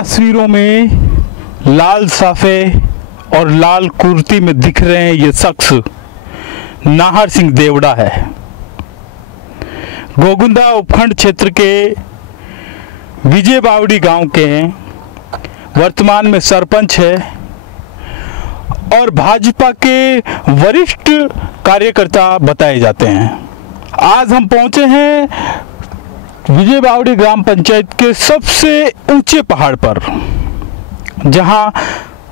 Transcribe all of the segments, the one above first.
तस्वीरों में लाल साफे और लाल कुर्ती में दिख रहे हैं ये शख्स नाहर सिंह देवड़ा है। गोगुंदा उपखंड क्षेत्र के विजय बावड़ी गांव के हैं, वर्तमान में सरपंच है और भाजपा के वरिष्ठ कार्यकर्ता बताए जाते हैं। आज हम पहुंचे हैं विजय बावड़ी ग्राम पंचायत के सबसे ऊंचे पहाड़ पर, जहां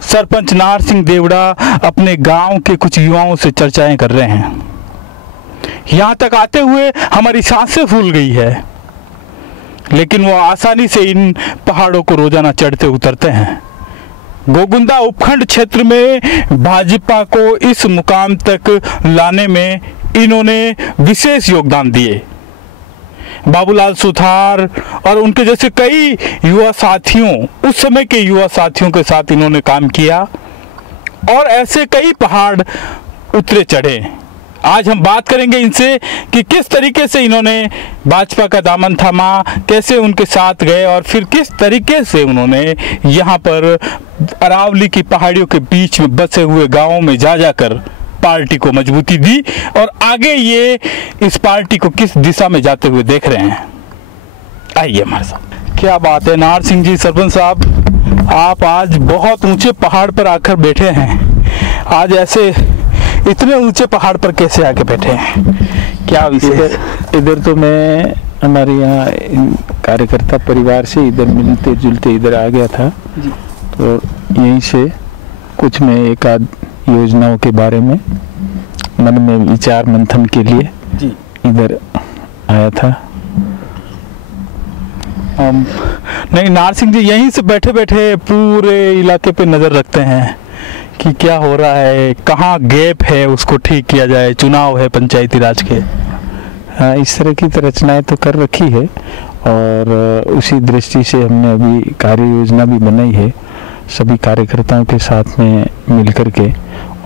सरपंच नाहर सिंह देवड़ा अपने गांव के कुछ युवाओं से चर्चाएं कर रहे हैं। यहां तक आते हुए हमारी सांसें फूल गई है, लेकिन वो आसानी से इन पहाड़ों को रोजाना चढ़ते उतरते हैं। गोगुंदा उपखंड क्षेत्र में भाजपा को इस मुकाम तक लाने में इन्होंने विशेष योगदान दिए। बाबूलाल सुथार और उनके जैसे कई युवा साथियों, उस समय के युवा साथियों के साथ इन्होंने काम किया और ऐसे कई पहाड़ उतरे चढ़े। आज हम बात करेंगे इनसे कि किस तरीके से इन्होंने भाजपा का दामन थामा, कैसे उनके साथ गए और फिर किस तरीके से उन्होंने यहाँ पर अरावली की पहाड़ियों के बीच में बसे हुए गांवों में जा जाकर पार्टी को मजबूती दी और आगे ये इस पार्टी को किस दिशा में जाते हुए देख रहे हैं। आइए हमारे साथ। क्या बात है नाहर सिंह जी, सरपंच साहब, आप आज बहुत ऊंचे पहाड़ पर आकर बैठे हैं। आज ऐसे इतने ऊंचे पहाड़ पर कैसे आके बैठे हैं, क्या विषय? इधर तो मैं हमारे यहाँ कार्यकर्ता परिवार से इधर मिलते जुलते इधर आ गया था जी। तो यहीं से कुछ मैं एक आध योजनाओं के बारे में मन में विचार मंथन के लिए जी इधर आया था। नहीं नाहर सिंह जी, यहीं से बैठे बैठे पूरे इलाके पे नज़र रखते हैं कि क्या हो रहा है, कहाँ गैप है, उसको ठीक किया जाए। चुनाव है पंचायती राज के। हाँ, इस तरह की तो रचनाएं तो कर रखी है और उसी दृष्टि से हमने अभी कार्य योजना भी बनाई है सभी कार्यकर्ताओं के साथ में मिल कर के,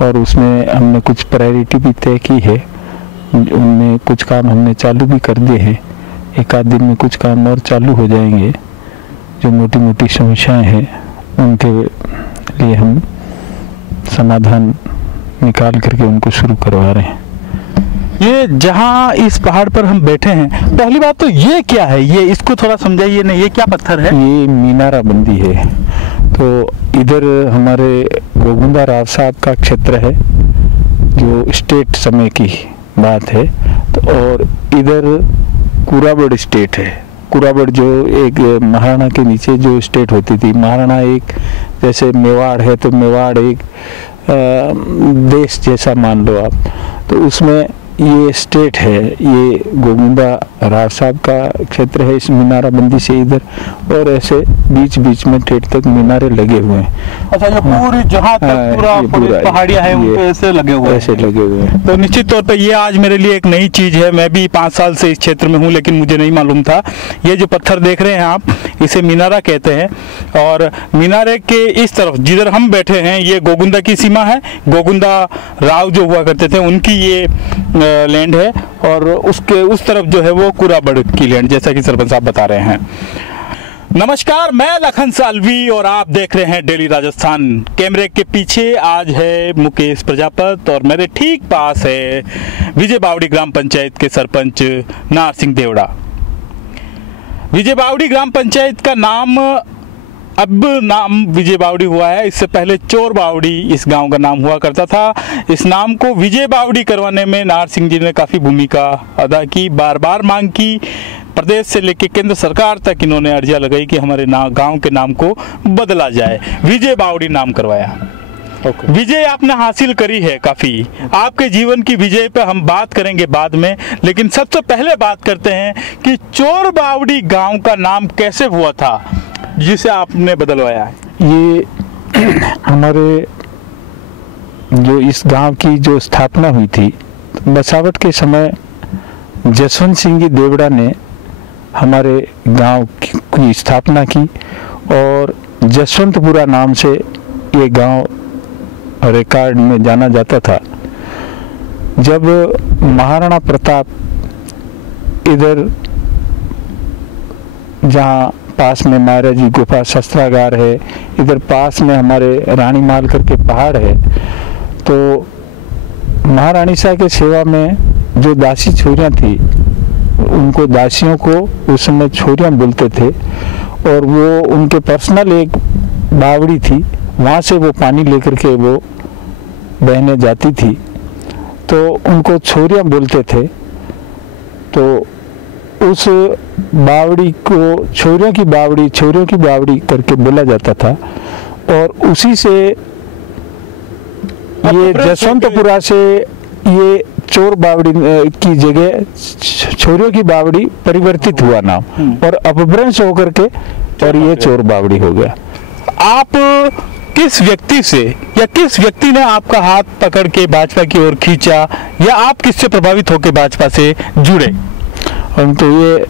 और उसमें हमने कुछ प्रायोरिटी भी तय की है। उनमें कुछ काम हमने चालू भी कर दिए हैं, एक आध दिन में कुछ काम और चालू हो जाएंगे। जो मोटी मोटी समस्याएं हैं उनके लिए हम समाधान निकाल करके उनको शुरू करवा रहे हैं। ये जहाँ इस पहाड़ पर हम बैठे हैं, पहली बात तो ये क्या है, ये इसको थोड़ा समझाइए ना, ये क्या पत्थर है? ये मीनारा बंदी है। तो इधर हमारे गोगुंदा राव साहब का क्षेत्र है, जो स्टेट समय की बात है। तो और इधर कुराबड़ स्टेट है। कुराबड़ जो एक महाराणा के नीचे जो स्टेट होती थी, महाराणा एक जैसे मेवाड़ है तो मेवाड़ एक देश जैसा मान लो आप, तो उसमें ये स्टेट है। ये गोगुंदा राव साहब का क्षेत्र है इस मीनारा बंदी से इधर, और ऐसे बीच बीच में ठेठ तक मीनारे लगे हुए हैं। अच्छा, ये पूरी जहाँ तक पूरा पहाड़ियाँ हैं उन पे ऐसे लगे हुए हैं। तो निश्चित तौर पे ये आज मेरे लिए एक नई चीज़ है। मैं भी 5 साल से इस क्षेत्र में हूँ, लेकिन मुझे नहीं मालूम था। ये जो पत्थर देख रहे हैं आप, इसे मीनारा कहते हैं। और मीनारे के इस तरफ जिधर हम बैठे हैं, ये गोगुंदा की सीमा है। गोगुंदा राव जो हुआ करते थे उनकी ये लैंड है, और उसके उस तरफ जो है वो कुराबड़ की लैंड, जैसा कि सरपंच साहब बता रहे हैं। नमस्कार, मैं लखन सालवी और आप देख रहे हैं डेली राजस्थान। कैमरे के पीछे आज है मुकेश प्रजापत और मेरे ठीक पास है विजय बावड़ी ग्राम पंचायत के सरपंच नाहर सिंह देवड़ा। विजय बावड़ी ग्राम पंचायत का नाम अब विजय बावड़ी हुआ है। इससे पहले चोर बावड़ी इस गांव का नाम हुआ करता था। इस नाम को विजय बावड़ी करवाने में नाहर सिंह जी ने काफ़ी भूमिका अदा की, बार बार मांग की। प्रदेश से लेकर केंद्र सरकार तक इन्होंने अर्जियां लगाई कि हमारे गांव के नाम को बदला जाए, विजय बावड़ी नाम करवाया। विजय आपने हासिल करी है काफ़ी। आपके जीवन की विजय पे हम बात करेंगे बाद में, लेकिन सबसे पहले बात करते हैं कि चोर बावड़ी गाँव का नाम कैसे हुआ था जिसे आपने बदलवाया है। ये हमारे जो इस गांव की जो स्थापना हुई थी, बसावट के समय जसवंत सिंह जी देवड़ा ने हमारे गांव की स्थापना की और जसवंतपुरा नाम से ये गांव रिकॉर्ड में जाना जाता था। जब महाराणा प्रताप इधर जहाँ पास में महाराज जी गुफा शस्त्रागार है, इधर पास में हमारे रानी माल करके पहाड़ है। तो महारानी शाह के सेवा में जो दासी छोरियाँ थी, उनको दासियों को उस समय छोरियाँ बोलते थे, और वो उनके पर्सनल एक बावड़ी थी, वहाँ से वो पानी लेकर के वो बहने जाती थी, तो उनको छोरियाँ बोलते थे। तो उस बावड़ी को छोरियों की बावड़ी करके बोला जाता था, और उसी से ये जसवंतपुरा से ये चोर बावड़ी की जगह छोरियों की बावड़ी परिवर्तित हुआ नाम, और अपभ्रंश होकर के और ये चोर बावड़ी हो गया। आप किस व्यक्ति से या किस व्यक्ति ने आपका हाथ पकड़ के भाजपा की ओर खींचा, या आप किससे प्रभावित होकर भाजपा से जुड़े? हम तो ये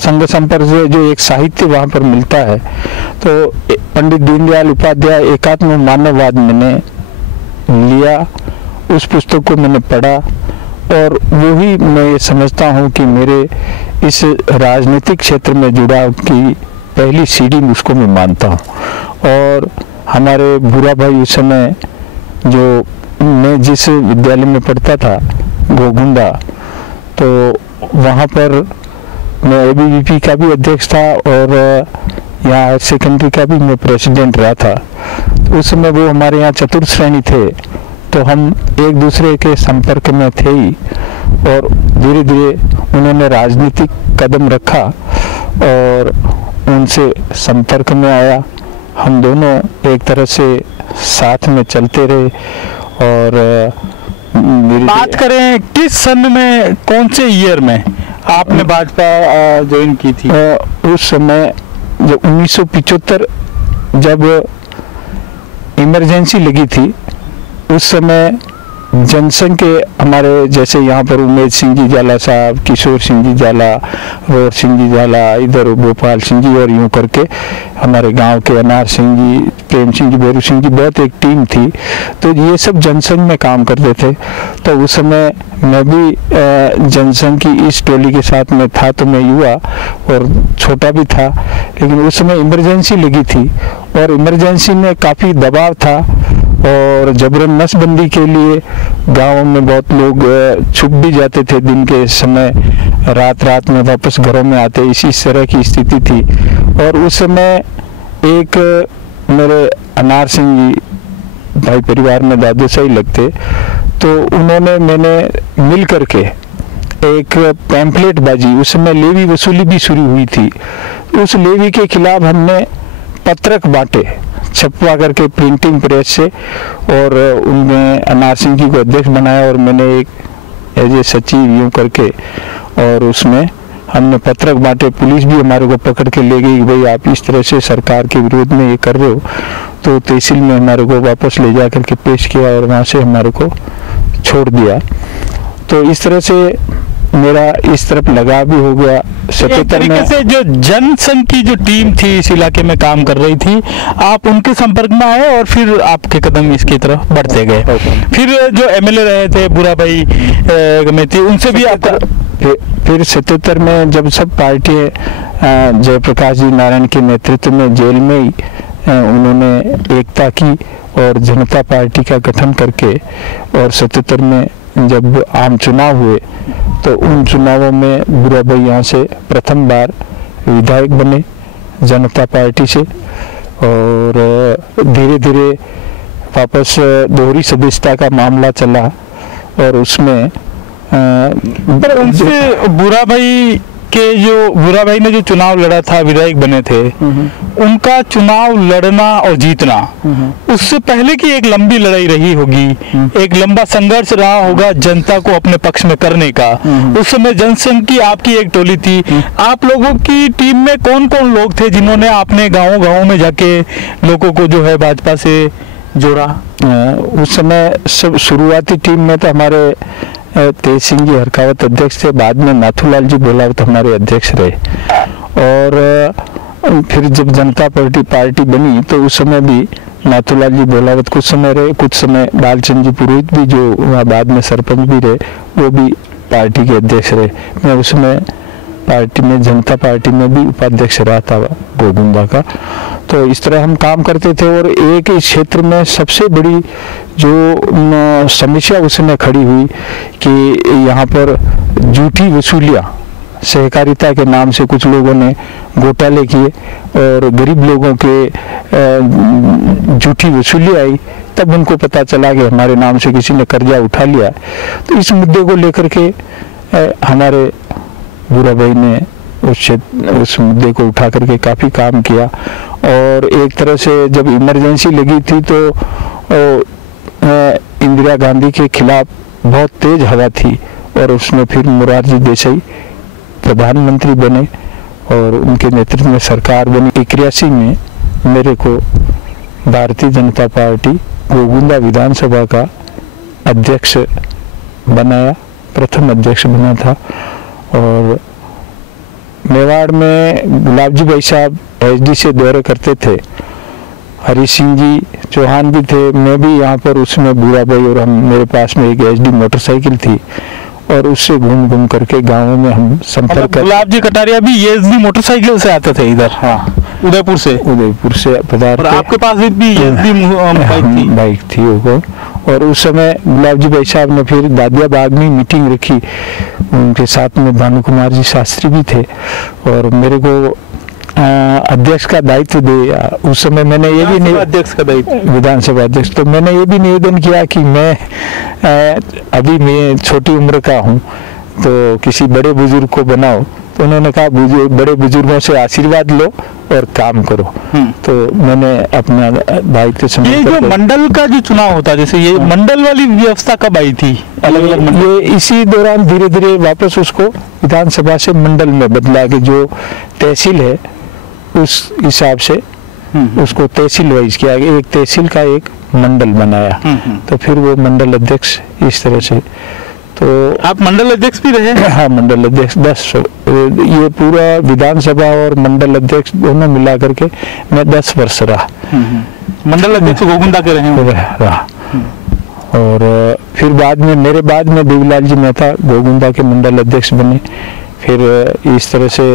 संघ संपर्क से जो एक साहित्य वहाँ पर मिलता है, तो पंडित दीनदयाल उपाध्याय एकात्म मानववाद मैंने लिया, उस पुस्तक को मैंने पढ़ा, और वही मैं ये समझता हूँ कि मेरे इस राजनीतिक क्षेत्र में जुड़ाव की पहली सीढ़ी उसको मैं मानता हूँ। और हमारे भूरा भाई उस समय, जो मैं जिस विद्यालय में पढ़ता था गोगुंदा, तो वहाँ पर मैं ABVP का भी अध्यक्ष था, और यहाँ हायर सेकेंडरी का भी मैं प्रेसिडेंट रहा था। उस समय वो हमारे यहाँ चतुर्थ श्रेणी थे, तो हम एक दूसरे के संपर्क में थे ही, और धीरे धीरे उन्होंने राजनीतिक कदम रखा और उनसे संपर्क में आया। हम दोनों एक तरह से साथ में चलते रहे। और बात करें किस सन में, कौन से ईयर में आपने भाजपा ज्वाइन की थी? उस समय जब 1975 जब इमरजेंसी लगी थी, उस समय जनसंघ के हमारे जैसे यहाँ पर उमेद सिंह जी जाला साहब, किशोर सिंह जी जाला, रोर सिंह जी जाला, इधर गोपाल सिंह जी, और यूँ करके हमारे गांव के अनार सिंह जी, प्रेम सिंह जी, बेरू सिंह जी, बहुत एक टीम थी। तो ये सब जनसंघ में काम करते थे। तो उस समय मैं भी जनसंघ की इस टोली के साथ में था, तो मैं युवा और छोटा भी था। लेकिन उस समय इमरजेंसी लगी थी, और इमरजेंसी में काफ़ी दबाव था, और जबरन नसबंदी के लिए गाँव में बहुत लोग छुप भी जाते थे दिन के समय, रात में वापस घरों में आते, इसी तरह की स्थिति थी। और उस समय एक मेरे अनार सिंह जी भाई परिवार में दादू से ही लगते, तो उन्होंने मैंने मिल करके एक पैम्फलेट बाजी, उस समय लेवी वसूली भी शुरू हुई थी, उस लेवी के खिलाफ हमने पत्रक बांटे छपवा करके प्रिंटिंग प्रेस से, और उनमें अनार सिंह जी को अध्यक्ष बनाया, और मैंने एक एज ए सचिव यूँ करके, और उसमें हमने पत्रक बांटे। पुलिस भी हमारे को पकड़ के ले गई कि भाई आप इस तरह से सरकार के विरोध में ये कर रहे हो, तो तहसील में हमारे को वापस ले जा करके पेश किया, और वहाँ से हमारे को छोड़ दिया। तो इस तरह से मेरा इस तरफ लगाव भी हो गया। 77 में से जो जनसंघ की जो टीम थी इस इलाके में काम कर रही थी, आप उनके संपर्क में आए, और फिर आपके कदम इसकी तरफ बढ़ते गए। फिर जो MLA रहे थे बुरा भाई गमेती, उनसे भी आपका फिर 77 में जब सब पार्टियां जयप्रकाश जी नारायण के नेतृत्व में जेल में ही उन्होंने एकता की और जनता पार्टी का गठन करके, और 77 में जब आम चुनाव हुए तो उन चुनावों में बुरा भाई यहाँ से प्रथम बार विधायक बने जनता पार्टी से, और धीरे धीरे वापस दोहरी सदस्यता का मामला चला, और उसमें पर उनसे बुरा भाई ने जो चुनाव लड़ा था, विधायक बने थे, उनका चुनाव लड़ना और जीतना उससे पहले की एक लंबी लड़ाई रही होगी, एक लंबा संघर्ष रहा होगा जनता को अपने पक्ष में करने का। उस समय जनसंघ की आपकी एक टोली थी, आप लोगों की टीम में कौन कौन लोग थे जिन्होंने आपने गाँव में जाके लोगों को जो है भाजपा से जोड़ा? उस समय सब शुरुआती टीम में तो हमारे तेज सिंह जी हरकावत अध्यक्ष थे, बाद में नाथूलाल जी बोलावत हमारे अध्यक्ष रहे, और फिर जब जनता पार्टी बनी तो उस समय भी नाथूलाल जी बोलावत कुछ समय रहे, कुछ समय बालचंद जी पुरोहित भी जो वहाँ बाद में सरपंच भी रहे, वो भी पार्टी के अध्यक्ष रहे। मैं उसमें पार्टी में जनता पार्टी में भी उपाध्यक्ष रहा था। गोगुंदा का। तो इस तरह हम काम करते थे। और एक इस क्षेत्र में सबसे बड़ी जो समस्या उसने खड़ी हुई कि यहाँ पर झूठी वसूलियाँ, सहकारिता के नाम से कुछ लोगों ने घोटाले किए और गरीब लोगों के झूठी वसूली आई। तब उनको पता चला कि हमारे नाम से किसी ने कर्जा उठा लिया। तो इस मुद्दे को लेकर के हमारे बुरा भाई ने उस मुद्दे को उठा करके काफ़ी काम किया। और एक तरह से जब इमरजेंसी लगी थी तो इंदिरा गांधी के खिलाफ बहुत तेज हवा थी और उसमें फिर मोरारजी देसाई प्रधानमंत्री बने और उनके नेतृत्व में सरकार बनी। 81 में मेरे को भारतीय जनता पार्टी गोगुंदा विधानसभा का अध्यक्ष बनाया, प्रथम अध्यक्ष बना था। और मेवाड़ में गुलाब जी भाई साहब एसडी से दौरे करते थे, हरी सिंह जी चौहान भी थे, मैं भी यहाँ पर उसमें बुरा भाई और हम, मेरे पास में एक एसडी मोटरसाइकिल थी और उससे घूम घूम करके गाँवों में हम संपर्क कर। गुलाब जी कटारिया भी एसडी मोटरसाइकिल से आते थे इधर? हाँ, उदयपुर से पधारते। और आपके पास भी एसडी बाइक थी वो। और उस समय गुलाब जी भाई साहब ने फिर दादिया बाग में मीटिंग रखी, उनके साथ में भानु कुमार जी शास्त्री भी थे और मेरे को अध्यक्ष का दायित्व दिया। उस समय मैंने ये भी नहीं, अध्यक्ष का दायित्व, विधानसभा अध्यक्ष, तो मैंने ये भी निवेदन किया कि मैं अभी मैं छोटी उम्र का हूँ तो किसी बड़े बुजुर्ग को बनाओ। तो उन्होंने कहा बड़े बुजुर्गों से आशीर्वाद लो और काम करो। तो मैंने अपना दायित्व समझ। ये जो मंडल का जो चुनाव होता है, जैसे ये मंडल वाली व्यवस्था कब आई थी? अलग अलग ये इसी दौरान धीरे धीरे वापस उसको विधानसभा से मंडल में बदला कि जो तहसील है उस हिसाब से उसको तहसील वाइज किया गया, एक तहसील का एक मंडल बनाया। तो फिर वो मंडल अध्यक्ष इस तरह से। तो आप मंडल अध्यक्ष भी रहे? हाँ, मंडल अध्यक्ष 10, ये पूरा विधानसभा और मंडल अध्यक्ष दोनों मिला करके मैं 10 वर्ष रहा। मंडल अध्यक्ष गोगुंदा के रहा। और फिर बाद में मेरे बाद में देवीलाल जी मेहता गोगुंदा के मंडल अध्यक्ष बने। फिर इस तरह से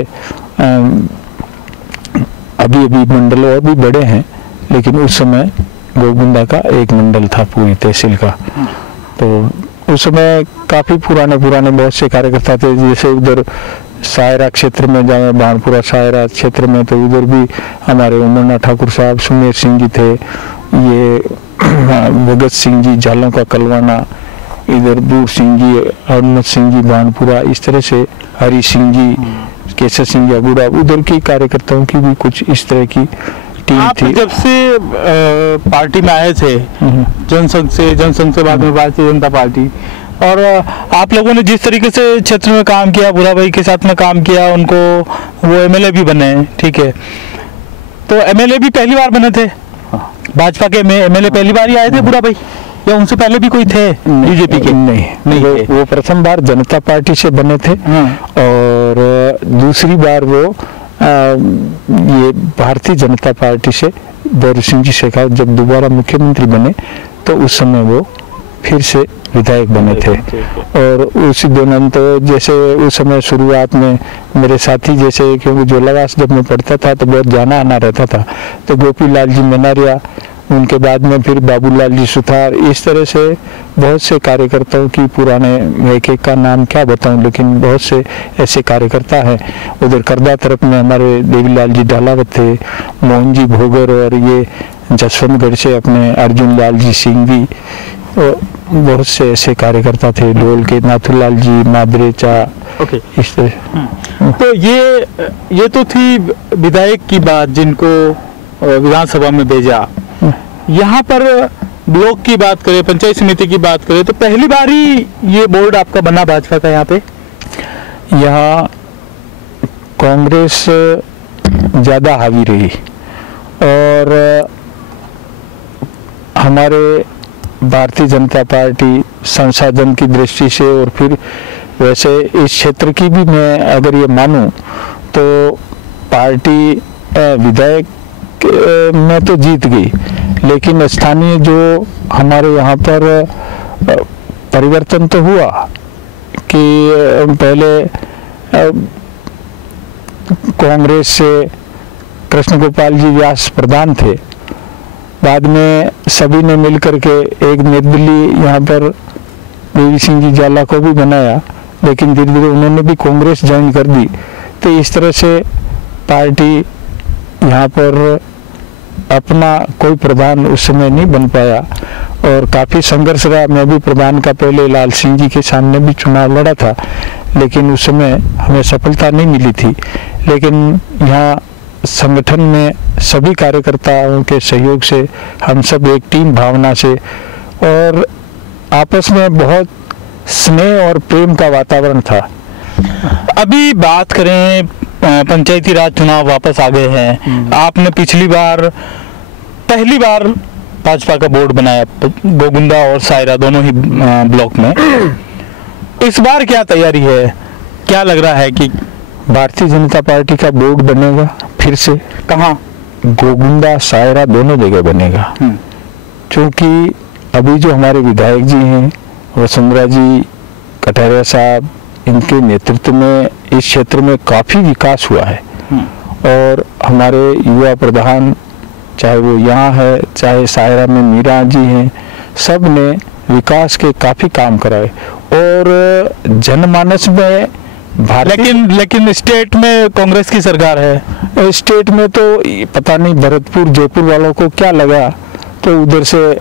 अभी मंडल और भी बड़े हैं, लेकिन उस समय गोगुंदा का एक मंडल था पूरी तहसील का। तो उस समय काफी पुराने बहुत से कार्यकर्ता थे। जैसे उधर सायरा क्षेत्र में जाए, बाणपुरा सायरा क्षेत्र में, तो उधर भी हमारे उमरनाथ ठाकुर साहब, सुमेर सिंह जी थे, ये भगत सिंह जी झालों का कलवाना, इधर दूर सिंह जी, अहमद सिंह जी बाणपुरा, इस तरह से हरी सिंह जी, केसर सिंह जी अगुड़ा, उधर की कार्यकर्ताओं की भी कुछ इस तरह की टीम थी। जब से पार्टी में आए थे, जनसंघ से बाद में भारतीय जनता पार्टी, और आप लोगों ने जिस तरीके से क्षेत्र में काम किया, बुरा भाई के साथ में काम किया, उनको वो एमएलए भी बने, ठीक है। तो एमएलए भी पहली बार बने थे भाजपा के? एमएलए पहली बार ही आए थे बुरा भाई, या उनसे पहले भी कोई थे बीजेपी के? नहीं, वो प्रथम बार जनता पार्टी से बने थे और दूसरी बार वो ये भारतीय जनता पार्टी से भैरव सिंह जी शेखावत जब दोबारा मुख्यमंत्री बने तो उस समय वो फिर से विधायक बने थे। और उसी दौरान तो जैसे उस समय शुरुआत में मेरे साथी, जैसे क्योंकि जोलावास जब मैं पढ़ता था तो बहुत जाना आना रहता था, तो गोपी लाल जी मेनारिया, उनके बाद में फिर बाबूलाल जी सुथार, इस तरह से बहुत से कार्यकर्ताओं की पुराने, एक एक का नाम क्या बताऊं, लेकिन बहुत से ऐसे कार्यकर्ता हैं। उधर करदा तरफ में हमारे देवीलाल जी डालावत थे, मोहन जी भोगर, और ये जसवंतगढ़ से अपने अर्जुन लाल जी सिंह जी, और बहुत से ऐसे कार्यकर्ता थे, डोल के नाथूलाल जी, मादरेचा, इस तरह। तो ये तो थी विधायक की बात, जिनको विधानसभा में भेजा। यहाँ पर ब्लॉक की बात करें, पंचायत समिति की बात करें, तो पहली बार ही ये बोर्ड आपका बना भाजपा का यहाँ पे? यहाँ कांग्रेस ज्यादा हावी रही और हमारे भारतीय जनता पार्टी संसाधन की दृष्टि से, और फिर वैसे इस क्षेत्र की भी मैं अगर ये मानूं तो पार्टी विधायक में तो जीत गई, लेकिन स्थानीय जो हमारे यहाँ पर परिवर्तन तो हुआ कि पहले कांग्रेस से कृष्ण गोपाल जी व्यास प्रधान थे। बाद में सभी ने मिलकर के एक निर्दलीय यहाँ पर देवी सिंह जी जाला को भी बनाया, लेकिन धीरे धीरे उन्होंने भी कांग्रेस ज्वाइन कर दी। तो इस तरह से पार्टी यहाँ पर अपना कोई प्रधान उस समय नहीं बन पाया और काफ़ी संघर्ष रहा। मैं भी प्रधान का पहले लाल सिंह जी के सामने भी चुनाव लड़ा था, लेकिन उस समय हमें सफलता नहीं मिली थी। लेकिन यहाँ संगठन में सभी कार्यकर्ताओं के सहयोग से हम सब एक टीम भावना से और आपस में बहुत स्नेह और प्रेम का वातावरण था। अभी बात करें पंचायती राज चुनाव वापस आ गए हैं। आपने पहली बार भाजपा का बोर्ड बनाया गोगुंदा और सायरा दोनों ही ब्लॉक में। इस बार क्या तैयारी है, क्या लग रहा है कि भारतीय जनता पार्टी का बोर्ड बनेगा फिर से? कहाँ? गोगुंदा सायरा दोनों जगह बनेगा, क्योंकि अभी जो हमारे विधायक जी हैं वसुंधरा जी कटारिया साहब, इनके नेतृत्व में इस क्षेत्र में काफ़ी विकास हुआ है। और हमारे युवा प्रधान चाहे वो यहाँ है चाहे सायरा में मीरा जी हैं, सब ने विकास के काफ़ी काम कराए और जनमानस में लेकिन स्टेट में कांग्रेस की सरकार है। स्टेट में तो पता नहीं भरतपुर जयपुर वालों को क्या लगा, तो उधर से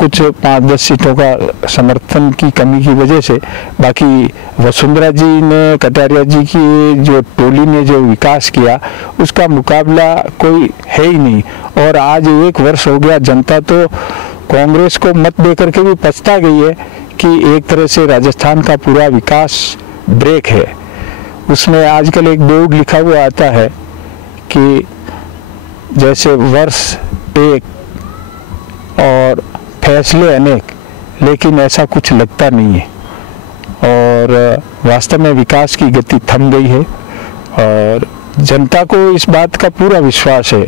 कुछ 5-10 सीटों का समर्थन की कमी की वजह से, बाकी वसुंधरा जी ने कटारिया जी की जो टोली ने जो विकास किया उसका मुकाबला कोई है ही नहीं। और आज 1 वर्ष हो गया, जनता तो कांग्रेस को मत देकर के भी पछता गई है कि एक तरह से राजस्थान का पूरा विकास ब्रेक है। उसमें आजकल एक बोर्ड लिखा हुआ आता है कि जैसे वर्ष एक और फैसले अनेक, लेकिन ऐसा कुछ लगता नहीं है। और वास्तव में विकास की गति थम गई है और जनता को इस बात का पूरा विश्वास है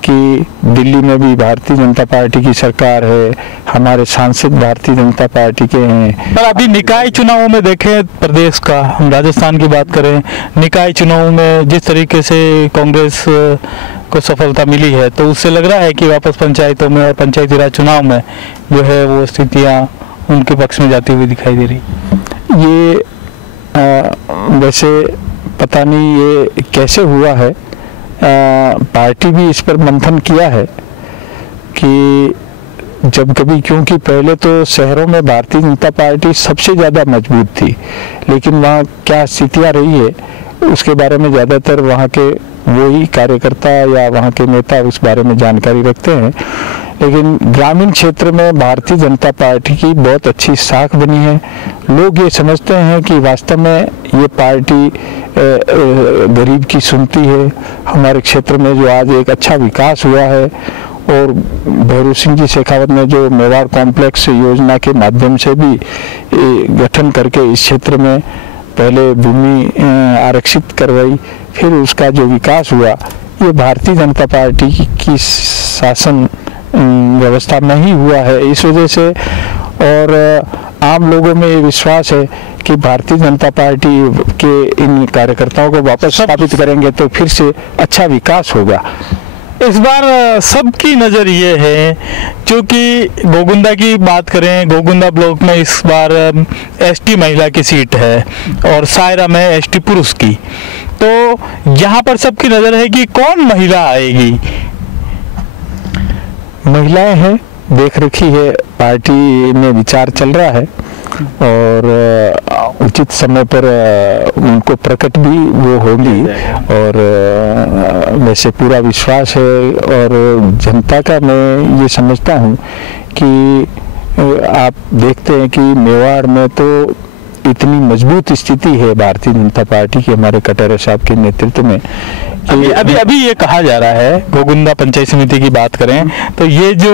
कि दिल्ली में भी भारतीय जनता पार्टी की सरकार है, हमारे सांसद भारतीय जनता पार्टी के हैं। पर अभी निकाय चुनावों में देखें प्रदेश का, हम राजस्थान की बात करें, निकाय चुनावों में जिस तरीके से कांग्रेस को सफलता मिली है, तो उससे लग रहा है कि वापस पंचायतों में और पंचायती राज चुनाव में जो है वो स्थितियाँ उनके पक्ष में जाती हुई दिखाई दे रही। ये वैसे पता नहीं ये कैसे हुआ है, पार्टी भी इस पर मंथन किया है कि जब कभी, क्योंकि पहले तो शहरों में भारतीय जनता पार्टी सबसे ज़्यादा मजबूत थी, लेकिन वहाँ क्या स्थितियाँ रही है उसके बारे में ज़्यादातर वहाँ के वही कार्यकर्ता या वहाँ के नेता उस बारे में जानकारी रखते हैं। लेकिन ग्रामीण क्षेत्र में भारतीय जनता पार्टी की बहुत अच्छी साख बनी है। लोग ये समझते हैं कि वास्तव में ये पार्टी गरीब की सुनती है। हमारे क्षेत्र में जो आज एक अच्छा विकास हुआ है और भैरू सिंह जी शेखावत ने जो मेवाड़ कॉम्प्लेक्स योजना के माध्यम से भी गठन करके इस क्षेत्र में पहले भूमि आरक्षित करवाई, फिर उसका जो विकास हुआ, ये भारतीय जनता पार्टी की शासन व्यवस्था में ही हुआ है। इस वजह से और आम लोगों में ये विश्वास है कि भारतीय जनता पार्टी के इन कार्यकर्ताओं को वापस स्थापित करेंगे तो फिर से अच्छा विकास होगा। इस बार सबकी नज़र ये है, क्योंकि गोगुंदा की बात करें, गोगुंदा ब्लॉक में इस बार एसटी महिला की सीट है और सायरा में एसटी पुरुष की, तो यहाँ पर सबकी नज़र है कि कौन महिला आएगी। महिलाएं हैं, देख रखी है, पार्टी में विचार चल रहा है और उचित समय पर उनको प्रकट भी वो होगी और वैसे पूरा विश्वास है। और जनता का मैं ये समझता हूँ कि आप देखते हैं कि मेवाड़ में तो इतनी मजबूत स्थिति है भारतीय जनता पार्टी की, हमारे कटारिया साहब के नेतृत्व में। अभी ये कहा जा रहा है, गोगुंदा पंचायत समिति की बात करें तो ये जो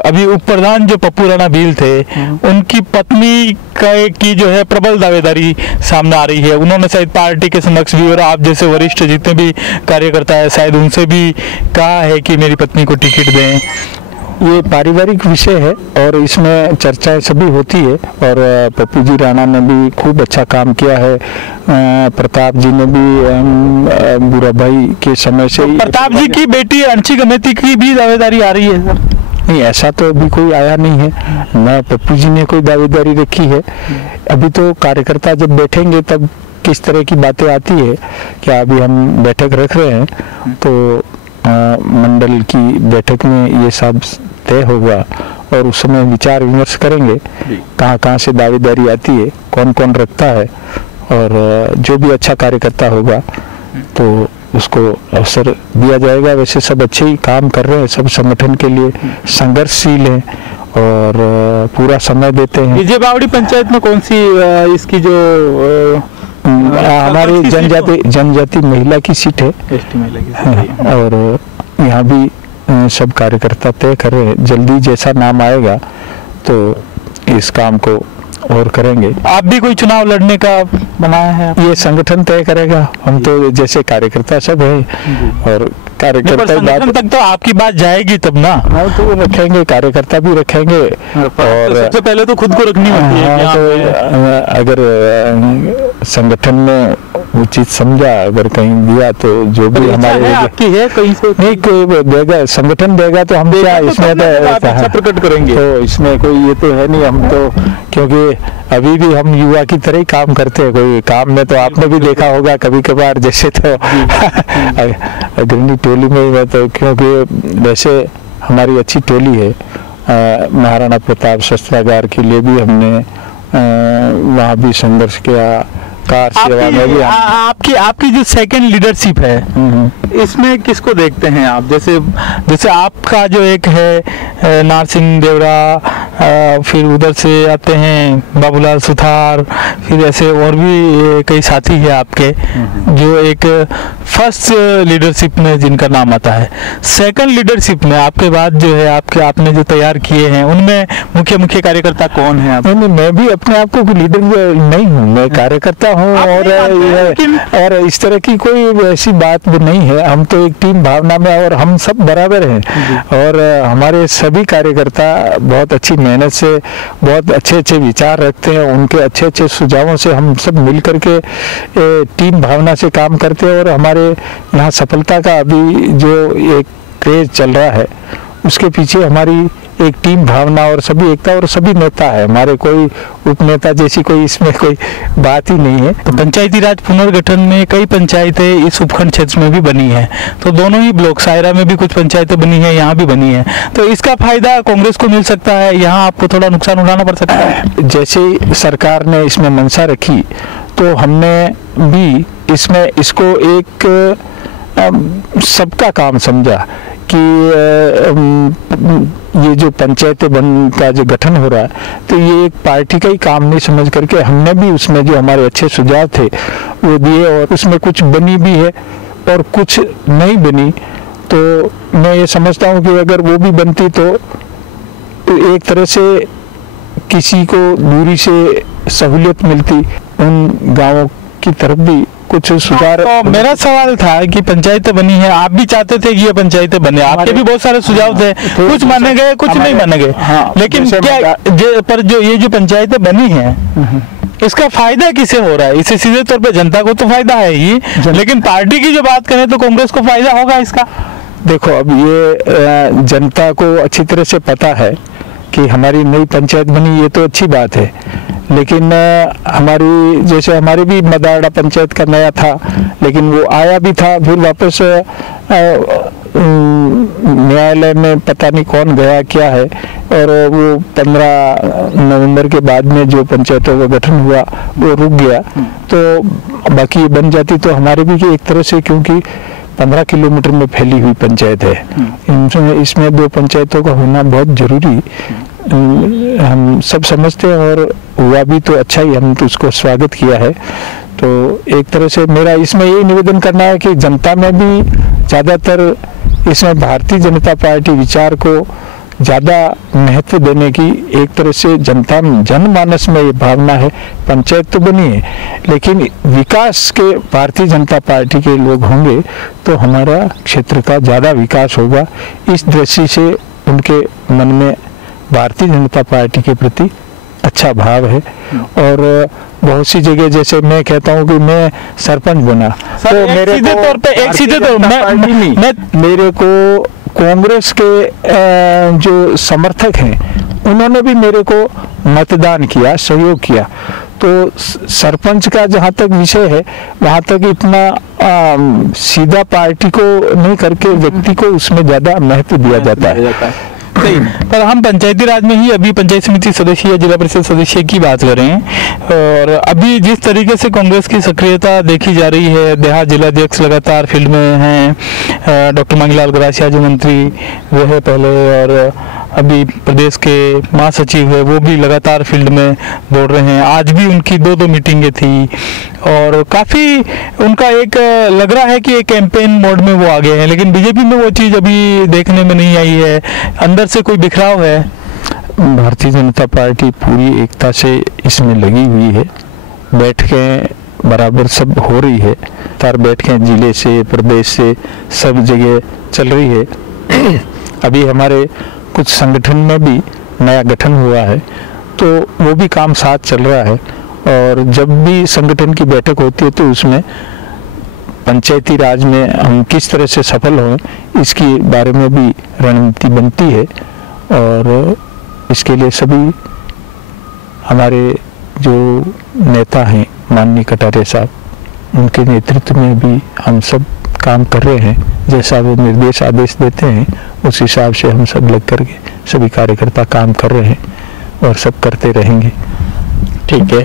अभी उप प्रधान जो पप्पू राणा भील थे, उनकी पत्नी की जो है प्रबल दावेदारी सामने आ रही है। उन्होंने शायद पार्टी के समक्ष भी और आप जैसे वरिष्ठ जितने भी कार्यकर्ता है शायद उनसे भी कहा है कि मेरी पत्नी को टिकट दें। ये पारिवारिक विषय है और इसमें चर्चाएं सभी होती है और पप्पू जी राणा ने भी खूब अच्छा काम किया है। प्रताप जी ने भी बुरा भाई के समय से ही। प्रताप जी की बेटी अंशी गमेती की भी दावेदारी आ रही है सर? नहीं, ऐसा तो अभी कोई आया नहीं है, न पप्पू जी ने कोई दावेदारी रखी है। अभी तो कार्यकर्ता जब बैठेंगे तब किस तरह की बातें आती है। क्या अभी हम बैठक रख रहे हैं तो मंडल की बैठक में ये सब तय होगा और उस समय विचार विमर्श करेंगे कहाँ कहाँ से दावेदारी आती है, कौन कौन रखता है और जो भी अच्छा कार्यकर्ता होगा तो उसको अवसर दिया जाएगा। वैसे सब अच्छे ही काम कर रहे हैं, सब संगठन के लिए संघर्षशील हैं और पूरा समय देते हैं। विजय बावड़ी पंचायत में कौन सी इसकी जो हमारी जनजाति महिला की सीट है, एसटी महिला की सीट है। और यहाँ भी सब कार्यकर्ता तय कर रहे हैं। जल्दी जैसा नाम आएगा तो इस काम को और करेंगे। आप भी कोई चुनाव लड़ने का बनाया है? ये संगठन तय करेगा, हम तो जैसे कार्यकर्ता सब है और कार्यकर्ता संगठन तक तो आपकी बात जाएगी तब ना। हाँ, तो रखेंगे, कार्यकर्ता भी रखेंगे और सबसे पहले तो खुद को रखनी होती है। हाँ, तो अगर संगठन में उचित समझा, अगर कहीं दिया तो जो भी हमारे आपकी है कहीं से नहीं कोई देगा, संगठन देगा तो हम क्या इसमें अच्छा प्रकट करेंगे। तो इसमें कोई ये तो है नहीं, हम तो क्योंकि अभी भी हम युवा की तरह ही काम करते हैं। कोई काम में तो आपने भी देखा होगा कभी कभार, जैसे तो अग्रणी टोली में मैं तो, क्योंकि वैसे हमारी अच्छी टोली है। महाराणा प्रताप शस्त्रागार के लिए भी हमने वहाँ भी संघर्ष किया। कार सेवा में भी आपकी जो सेकंड लीडरशिप है इसमें किसको देखते हैं आप? जैसे आपका जो एक है नारसिंह देवरा, फिर उधर से आते हैं बाबूलाल सुथार, फिर ऐसे और भी कई साथी हैं आपके जो एक फर्स्ट लीडरशिप में जिनका नाम आता है। सेकंड लीडरशिप में आपके बाद जो है आपने जो तैयार किए हैं उनमें मुख्य कार्यकर्ता कौन है आप? नहीं, मैं भी अपने आप को लीडर नहीं हूँ, मैं कार्यकर्ता हूँ और इस तरह की कोई ऐसी बात नहीं है। हम तो एक टीम भावना में और हम सब बराबर हैं और हमारे सभी कार्यकर्ता बहुत अच्छी मेहनत से बहुत अच्छे विचार रखते हैं। उनके अच्छे सुझावों से हम सब मिल करके टीम भावना से काम करते हैं और हमारे यहाँ सफलता का अभी जो एक क्रेज चल रहा है उसके पीछे हमारी एक टीम भावना और सभी एकता और सभी नेता है हमारे। कोई उपनेता जैसी कोई इसमें कोई बात ही नहीं है। तो पंचायती राज पुनर्गठन में कई पंचायतें इस उपखंड क्षेत्र में भी बनी है, तो दोनों ही ब्लॉक सायरा में भी कुछ पंचायतें बनी है, यहाँ भी बनी है, तो इसका फायदा कांग्रेस को मिल सकता है, यहाँ आपको थोड़ा नुकसान उठाना पड़ सकता है। जैसे सरकार ने इसमें मंशा रखी तो हमने भी इसमें इसको एक सबका काम समझा कि ये जो पंचायतें का जो गठन हो रहा है तो ये एक पार्टी का ही काम नहीं समझ करके हमने भी उसमें जो हमारे अच्छे सुझाव थे वो दिए और उसमें कुछ बनी भी है और कुछ नहीं बनी। तो मैं ये समझता हूँ कि अगर वो भी बनती तो एक तरह से किसी को दूरी से सहूलियत मिलती, उन गाँवों की तरफ भी कुछ सुधार। तो मेरा सवाल था कि पंचायतें बनी है, आप भी चाहते थे कि ये पंचायतें बने, आपके भी बहुत सारे सुझाव थे, कुछ माने गए कुछ नहीं माने गए। हाँ, लेकिन क्या पर जो ये जो पंचायतें बनी हैं इसका फायदा किसे हो रहा है? इससे सीधे तौर पे जनता को तो फायदा है ही, लेकिन पार्टी की जो बात करें तो कांग्रेस को फायदा होगा इसका। देखो, अब ये जनता को अच्छी तरह से पता है कि हमारी नई पंचायत बनी, ये तो अच्छी बात है, लेकिन हमारी जैसे हमारी भी मदारडा पंचायत का नया था, लेकिन वो आया भी था, फिर वापस न्यायालय में पता नहीं कौन गया क्या है, और वो 15 नवंबर के बाद में जो पंचायतों का गठन हुआ वो रुक गया। तो बाकी ये बन जाती तो हमारे भी एक तरह से, क्योंकि 15 किलोमीटर में फैली हुई पंचायत है, इसमें 2 पंचायतों का होना बहुत जरूरी हम सब समझते हैं, और हुआ भी तो अच्छा ही, हम तो उसको स्वागत किया है। तो एक तरह से मेरा इसमें ये निवेदन करना है कि जनता में भी ज़्यादातर इसमें भारतीय जनता पार्टी विचार को ज़्यादा महत्व देने की एक तरह से जनता जनमानस में ये भावना है। पंचायत तो बनी है, लेकिन विकास के भारतीय जनता पार्टी के लोग होंगे तो हमारा क्षेत्र का ज़्यादा विकास होगा। इस दृष्टि से उनके मन में भारतीय जनता पार्टी के प्रति अच्छा भाव है। और बहुत सी जगह जैसे मैं कहता हूँ कि मैं सरपंच बना तो मेरे को तौर पे एक सीधे तौर मेरे को कांग्रेस के जो समर्थक हैं उन्होंने भी मेरे को मतदान किया, सहयोग किया। तो सरपंच का जहाँ तक विषय है वहाँ तक इतना सीधा पार्टी को नहीं करके व्यक्ति को उसमें ज़्यादा महत्व दिया जाता है। सही, पर हम पंचायती राज में ही अभी पंचायत समिति सदस्य या जिला परिषद सदस्य की बात करें, और अभी जिस तरीके से कांग्रेस की सक्रियता देखी जा रही है, देहात जिलाध्यक्ष लगातार फील्ड में हैं, डॉक्टर मंगीलाल गरासिया जो मंत्री वो है पहले, और अभी प्रदेश के महासचिव है वो भी लगातार फील्ड में दौड़ रहे हैं। आज भी उनकी दो मीटिंगें थी और काफ़ी उनका एक लग रहा है कि एक कैंपेन मोड में वो आ गए हैं, लेकिन बीजेपी में वो चीज़ अभी देखने में नहीं आई है, अंदर से कोई बिखराव है। भारतीय जनता पार्टी पूरी एकता से इसमें लगी हुई है, बैठकें बराबर सब हो रही है, तार बैठकें जिले से प्रदेश से सब जगह चल रही है। अभी हमारे कुछ संगठन में भी नया गठन हुआ है तो वो भी काम साथ चल रहा है, और जब भी संगठन की बैठक होती है तो उसमें पंचायती राज में हम किस तरह से सफल हों इसके बारे में भी रणनीति बनती है। और इसके लिए सभी हमारे जो नेता हैं माननीय कटारिया साहब उनके नेतृत्व में भी हम सब काम कर रहे हैं, जैसा वो निर्देश आदेश देते हैं उस हिसाब से हम सब लग करके सभी कार्यकर्ता काम कर रहे हैं और सब करते रहेंगे। ठीक है,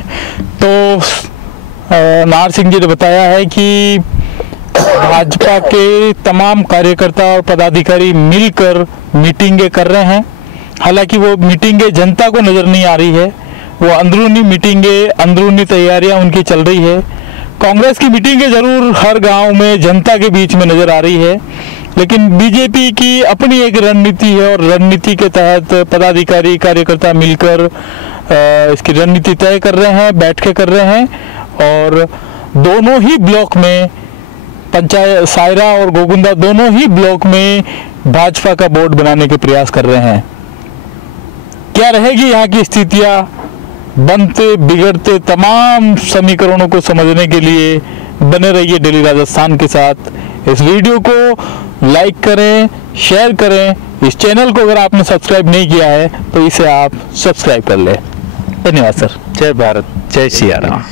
तो नाहर सिंह जी ने बताया है कि भाजपा के तमाम कार्यकर्ता और पदाधिकारी मिलकर मीटिंगें कर रहे हैं। हालांकि वो मीटिंगें जनता को नज़र नहीं आ रही है, वो अंदरूनी मीटिंगें, अंदरूनी तैयारियां उनकी चल रही है। कांग्रेस की मीटिंगें जरूर हर गांव में जनता के बीच में नज़र आ रही है, लेकिन बीजेपी की अपनी एक रणनीति है और रणनीति के तहत पदाधिकारी कार्यकर्ता मिलकर इसकी रणनीति तय कर रहे हैं, बैठकें कर रहे हैं, और दोनों ही ब्लॉक में पंचायत सायरा और गोगुंदा दोनों ही ब्लॉक में भाजपा का बोर्ड बनाने के प्रयास कर रहे हैं। क्या रहेगी यहाँ की स्थितियाँ, बनते बिगड़ते तमाम समीकरणों को समझने के लिए बने रहिए डेली राजस्थान के साथ। इस वीडियो को लाइक करें, शेयर करें। इस चैनल को अगर आपने सब्सक्राइब नहीं किया है तो इसे आप सब्सक्राइब कर लें। धन्यवाद सर। जय भारत, जय सिया राम।